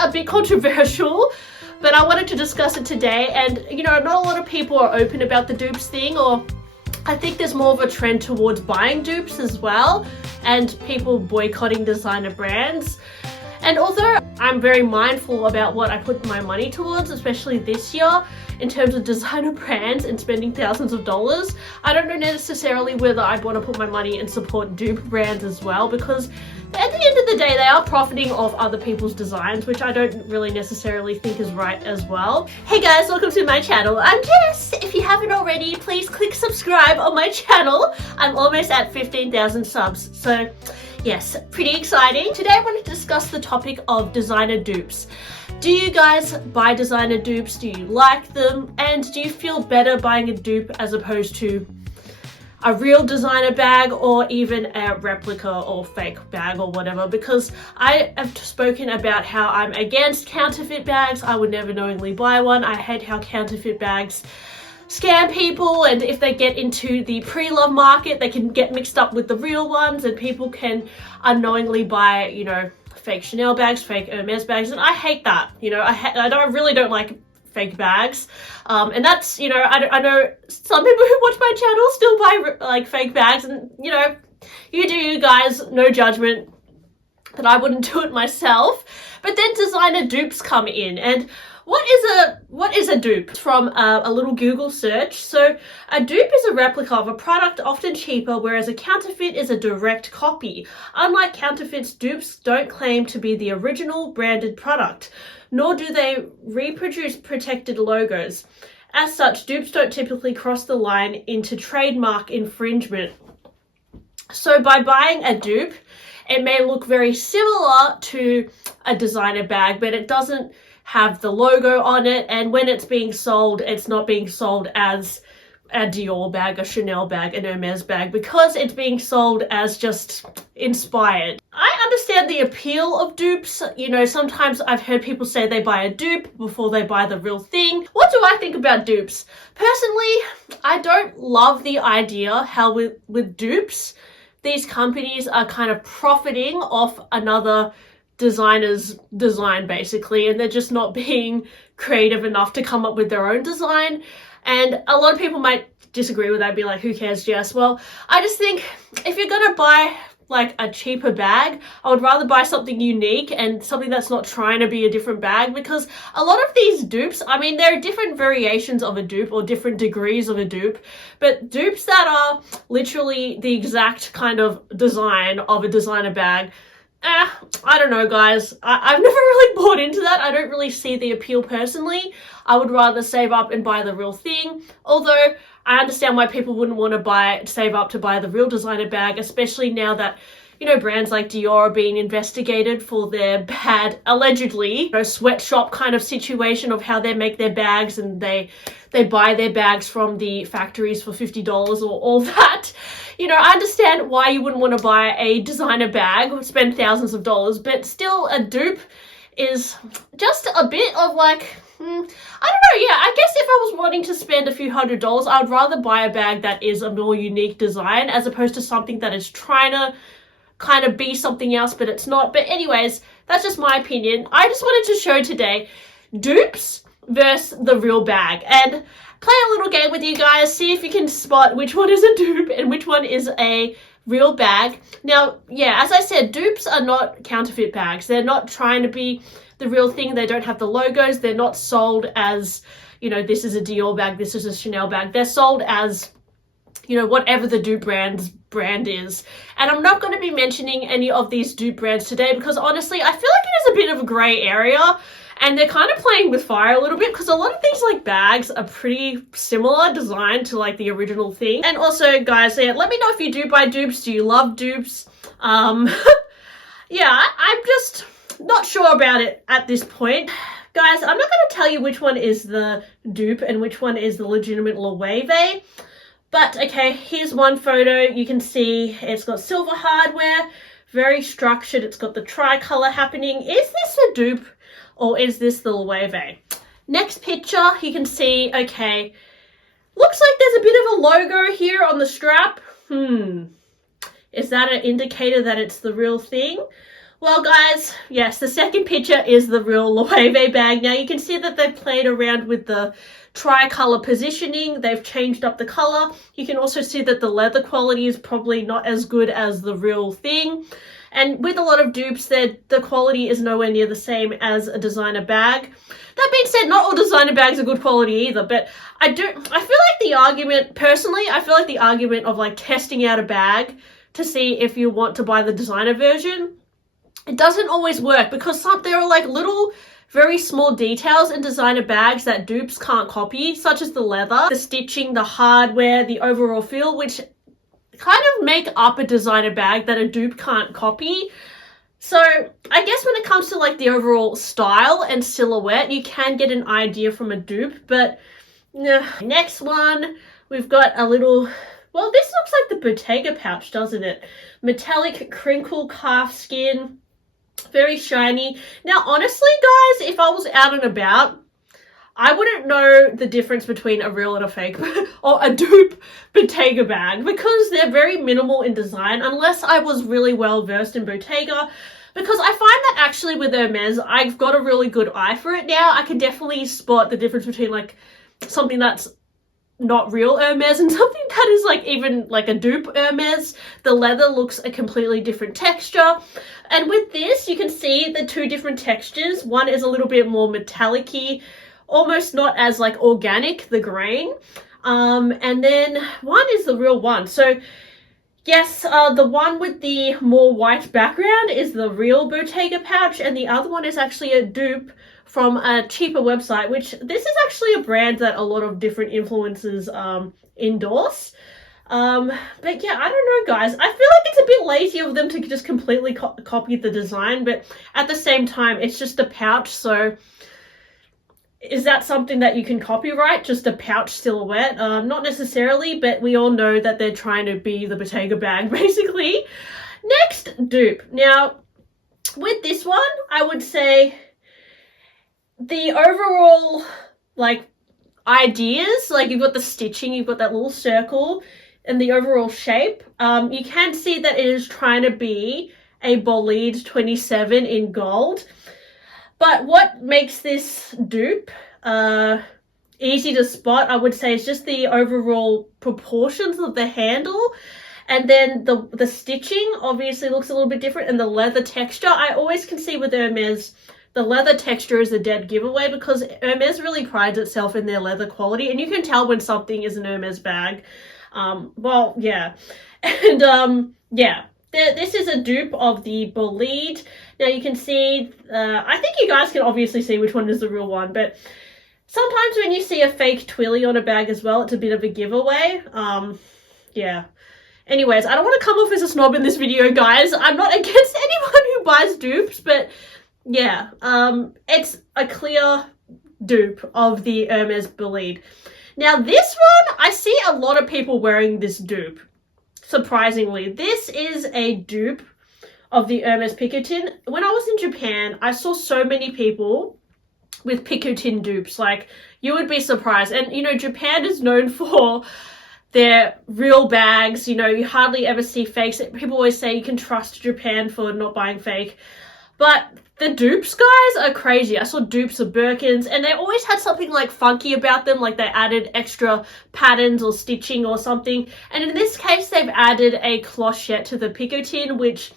a bit controversial, but I wanted to discuss it today. And you know, not a lot of people are open about the dupes thing, or I think there's more of a trend towards buying dupes as well, and people boycotting designer brands. And although I'm very mindful about what I put my money towards, especially this year, in terms of designer brands and spending thousands of dollars, I don't know necessarily whether I'd want to put my money and support dupe brands as well, because at the end of the day, they are profiting off other people's designs, which I don't really necessarily think is right as well. Hey guys, welcome to my channel. I'm Jess. If you haven't already, please click subscribe on my channel. I'm almost at 15,000 subs, so yes, pretty exciting. Today I want to discuss the topic of designer dupes. Do you guys buy designer dupes? Do you like them? And do you feel better buying a dupe as opposed to a real designer bag or even a replica or fake bag or whatever? Because I have spoken about how I'm against counterfeit bags. I would never knowingly buy one. I hate how counterfeit bags scam people, and if they get into the pre-love market, they can get mixed up with the real ones, and people can unknowingly buy, you know, fake Chanel bags, fake Hermes bags, and I hate that. You know, I really don't like fake bags, and that's, you know, I know some people who watch my channel still buy like fake bags, and you know, you do you guys, no judgment, but I wouldn't do it myself. But then designer dupes come in, and what is a dupe? From a little Google search. So a dupe is a replica of a product, often cheaper, whereas a counterfeit is a direct copy. Unlike counterfeits, dupes don't claim to be the original branded product, nor do they reproduce protected logos. As such, dupes don't typically cross the line into trademark infringement. So by buying a dupe, it may look very similar to a designer bag, but it doesn't have the logo on it, and when it's being sold, it's not being sold as a Dior bag, a Chanel bag, an Hermes bag, because it's being sold as just inspired. I understand the appeal of dupes. You know, sometimes I've heard people say they buy a dupe before they buy the real thing. What do I think about dupes? Personally, I don't love the idea how with dupes, these companies are kind of profiting off another designer's design basically, and they're just not being creative enough to come up with their own design. And a lot of people might disagree with that, be like, who cares, Jess? Well, I just think if you're gonna buy like a cheaper bag, I would rather buy something unique and something that's not trying to be a different bag, because a lot of these dupes, I mean, there are different variations of a dupe or different degrees of a dupe, but dupes that are literally the exact kind of design of a designer bag, I don't know, guys. I've never really bought into that. I don't really see the appeal personally. I would rather save up and buy the real thing. Although I understand why people wouldn't want to save up to buy the real designer bag, especially now that, you know, brands like Dior are being investigated for their bad, allegedly, you know, sweatshop kind of situation of how they make their bags, and they buy their bags from the factories for $50 or all that. You know, I understand why you wouldn't want to buy a designer bag or spend thousands of dollars, but still a dupe is just a bit of like, I don't know, yeah, I guess if I was wanting to spend a few $100s, I would rather buy a bag that is a more unique design as opposed to something that is trying to kind of be something else, but it's not. But anyways, that's just my opinion. I just wanted to show today dupes versus the real bag, and play a little game with you guys, see if you can spot which one is a dupe and which one is a real bag. Now, yeah, as I said, dupes are not counterfeit bags. They're not trying to be the real thing. They don't have the logos. They're not sold as, you know, this is a Dior bag, this is a Chanel bag. They're sold as, you know, whatever the dupe brand is. And I'm not going to be mentioning any of these dupe brands today because honestly, I feel like it is a bit of a gray area. And they're kind of playing with fire a little bit because a lot of things like bags are pretty similar design to like the original thing. And also, guys, yeah, let me know if you do buy dupes. Do you love dupes? Yeah, I'm just not sure about it at this point. Guys, I'm not going to tell you which one is the dupe and which one is the legitimate Loewe. But okay, here's one photo. You can see it's got silver hardware, very structured. It's got the tricolor happening. Is this a dupe? Or is this the Loewe? Next picture, you can see, okay, looks like there's a bit of a logo here on the strap. Is that an indicator that it's the real thing? Well, guys, yes, the second picture is the real Loewe bag. Now, you can see that they've played around with the tri-color positioning. They've changed up the color. You can also see that the leather quality is probably not as good as the real thing. And with a lot of dupes, the quality is nowhere near the same as a designer bag. That being said, not all designer bags are good quality either, but I feel like the argument, personally, I feel like the argument of like testing out a bag to see if you want to buy the designer version, it doesn't always work because there are like little, very small details in designer bags that dupes can't copy, such as the leather, the stitching, the hardware, the overall feel, which kind of make up a designer bag that a dupe can't copy. So I guess when it comes to like the overall style and silhouette, you can get an idea from a dupe, but next one, we've got a little, well, this looks like the Bottega pouch, doesn't it? Metallic crinkle calf skin, very shiny. Now, honestly, guys, if I was out and about, I wouldn't know the difference between a real and a fake or a dupe Bottega bag because they're very minimal in design unless I was really well versed in Bottega, because I find that actually with Hermes, I've got a really good eye for it now. I can definitely spot the difference between like something that's not real Hermes and something that is like even like a dupe Hermes. The leather looks a completely different texture. And with this, you can see the two different textures. One is a little bit more metallic-y, almost not as like organic, the grain. And then one is the real one. So yes, the one with the more white background is the real Bottega pouch, and the other one is actually a dupe from a cheaper website, which this is actually a brand that a lot of different influencers endorse. But yeah, I don't know, guys. I feel like it's a bit lazy of them to just completely copy the design, but at the same time, it's just a pouch, so is that something that you can copyright, just a pouch silhouette? Not necessarily, but we all know that they're trying to be the Bottega bag, basically. Next, dupe. Now, with this one, I would say the overall, like, ideas, like you've got the stitching, you've got that little circle, and the overall shape, you can see that it is trying to be a bolide 27 in gold. But what makes this dupe easy to spot, I would say, is just the overall proportions of the handle. And then the stitching obviously looks a little bit different, and the leather texture. I always can see with Hermes, the leather texture is a dead giveaway because Hermes really prides itself in their leather quality, and you can tell when something is an Hermes bag. Well, yeah. And yeah. This is a dupe of the bolide. Now you can see, I think you guys can obviously see which one is the real one, but sometimes when you see a fake twilly on a bag as well, it's a bit of a giveaway. Yeah. Anyways, I don't want to come off as a snob in this video, guys. I'm not against anyone who buys dupes, but yeah, it's a clear dupe of the Hermes bolide. Now this one, I see a lot of people wearing this dupe. Surprisingly, this is a dupe of the Hermes Picotin. When I was in Japan, I saw so many people with Picotin dupes. Like, you would be surprised. And, you know, Japan is known for their real bags. You know, you hardly ever see fakes. People always say you can trust Japan for not buying fake. But the dupes, guys, are crazy. I saw dupes of Birkins, and they always had something like funky about them, like they added extra patterns or stitching or something. And in this case, they've added a clochette to the Picotin, which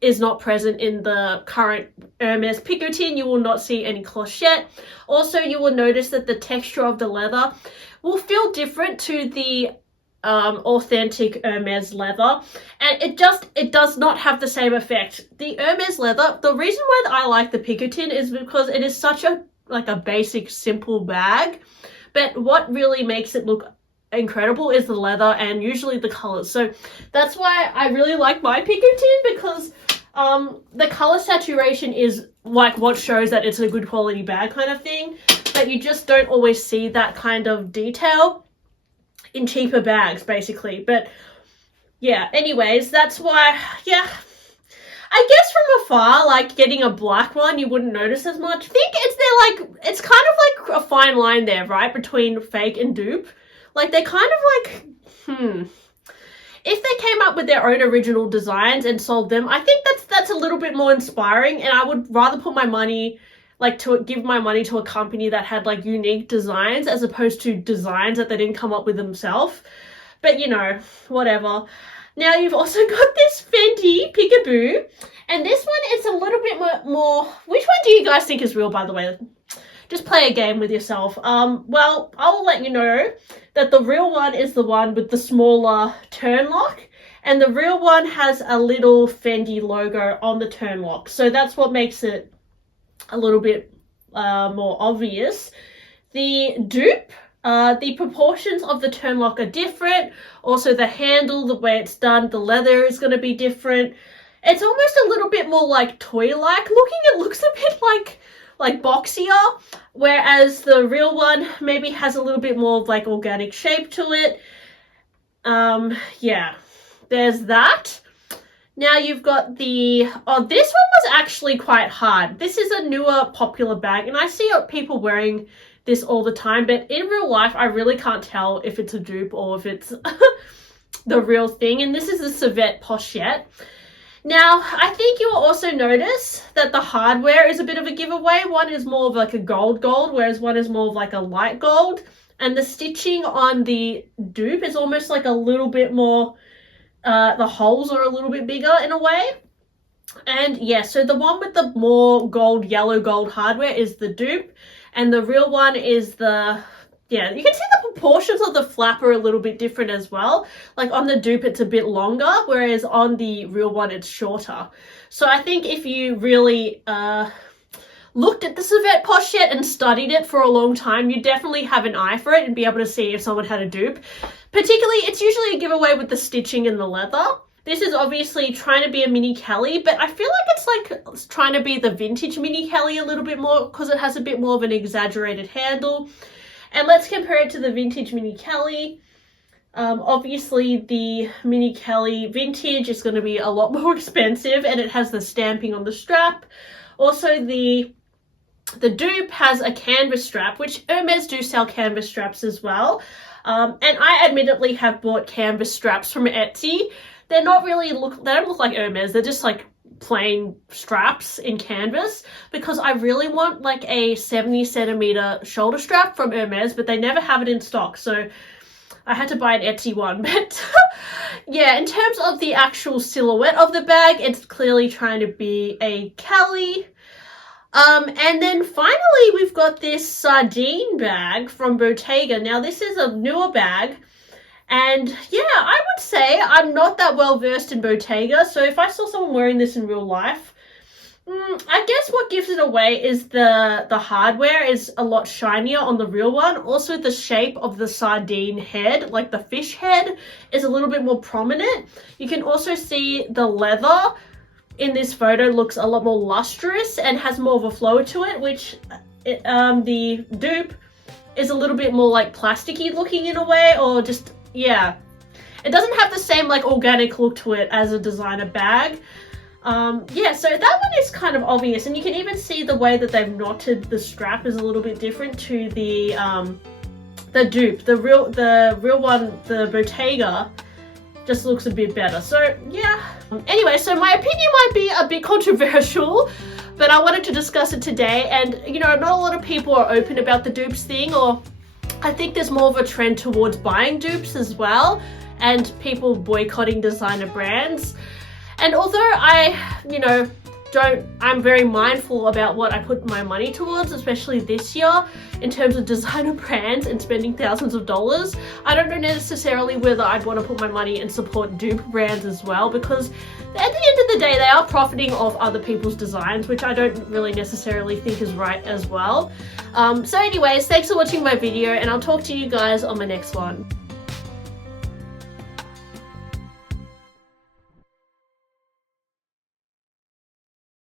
is not present in the current Hermes Picotin. You will not see any clochette. Also, you will notice that the texture of the leather will feel different to the authentic Hermes leather, and it does not have the same effect. The Hermes leather, the reason why I like the Picotin is because it is such a basic, simple bag, but what really makes it look incredible is the leather and usually the colors. So that's why I really like my Picotin, because the color saturation is like what shows that it's a good quality bag kind of thing, but you just don't always see that kind of detail in cheaper bags, basically. But yeah, anyways, that's why, yeah, I guess from afar, like getting a black one, you wouldn't notice as much. I think it's kind of like a fine line there, right, between fake and dupe. Like, they're kind of like, if they came up with their own original designs and sold them, I think that's a little bit more inspiring, and I would rather put my money, like, to give my money to a company that had like unique designs as opposed to designs that they didn't come up with themselves. But you know, whatever. Now you've also got this Fendi Peekaboo, and this one it's a little bit more. Which one do you guys think is real, by the way? Just play a game with yourself. Well, I will let you know that the real one is the one with the smaller turn lock, and the real one has a little Fendi logo on the turn lock. So that's what makes it a little bit more obvious. The dupe, the proportions of the turn lock are different. Also the handle, the way it's done, the leather is going to be different. It's almost a little bit more like toy-like looking. It looks a bit like boxier, whereas the real one maybe has a little bit more of like organic shape to it. Yeah, there's that. Now you've got the, this one was actually quite hard. This is a newer popular bag, and I see people wearing this all the time, but in real life, I really can't tell if it's a dupe or if it's the real thing. And this is the Dupes pochette. Now, I think you'll also notice that the hardware is a bit of a giveaway. One is more of like a gold, whereas one is more of like a light gold. And the stitching on the dupe is almost like a little bit more, the holes are a little bit bigger in a way. And yeah, so the one with the more gold, yellow gold hardware is the dupe. And the real one is the, yeah, you can see the proportions of the flap are a little bit different as well. Like on the dupe, it's a bit longer, whereas on the real one, it's shorter. So I think if you really looked at the Dupes pochette and studied it for a long time, you definitely have an eye for it and be able to see if someone had a dupe. Particularly, it's usually a giveaway with the stitching and the leather. This is obviously trying to be a mini Kelly, but I feel like it's trying to be the vintage mini Kelly a little bit more because it has a bit more of an exaggerated handle. And let's compare it to the vintage mini Kelly. Obviously, the mini Kelly vintage is going to be a lot more expensive, and it has the stamping on the strap. Also, the dupe has a canvas strap, which Hermes do sell canvas straps as well. And I admittedly have bought canvas straps from Etsy. They're not really they don't look like Hermes. They're just like plain straps in canvas, because I really want like a 70cm shoulder strap from Hermes, but they never have it in stock. So I had to buy an Etsy one. But yeah, in terms of the actual silhouette of the bag, it's clearly trying to be a Kelly. And then finally, we've got this sardine bag from Bottega. Now, this is a newer bag. And yeah, I would say I'm not that well versed in Bottega. So if I saw someone wearing this in real life, I guess what gives it away is the hardware is a lot shinier on the real one. Also, the shape of the sardine head, like the fish head, is a little bit more prominent. You can also see the leather in this photo looks a lot more lustrous and has more of a flow to it, which the dupe is a little bit more like plasticky looking in a way, or just, yeah. It doesn't have the same like organic look to it as a designer bag. Yeah, so that one is kind of obvious, and you can even see the way that they've knotted the strap is a little bit different to the dupe. The real one, the Bottega, just looks a bit better. So yeah. Anyway, so my opinion might be a bit controversial, but I wanted to discuss it today. And you know, not a lot of people are open about the dupes thing, or I think there's more of a trend towards buying dupes as well, and people boycotting designer brands. And although I, you know, I'm very mindful about what I put my money towards, especially this year, in terms of designer brands and spending thousands of dollars, I don't know necessarily whether I'd want to put my money and support dupe brands as well, because at the end of the day, they are profiting off other people's designs, which I don't really necessarily think is right as well. So anyways, thanks for watching my video, and I'll talk to you guys on my next one.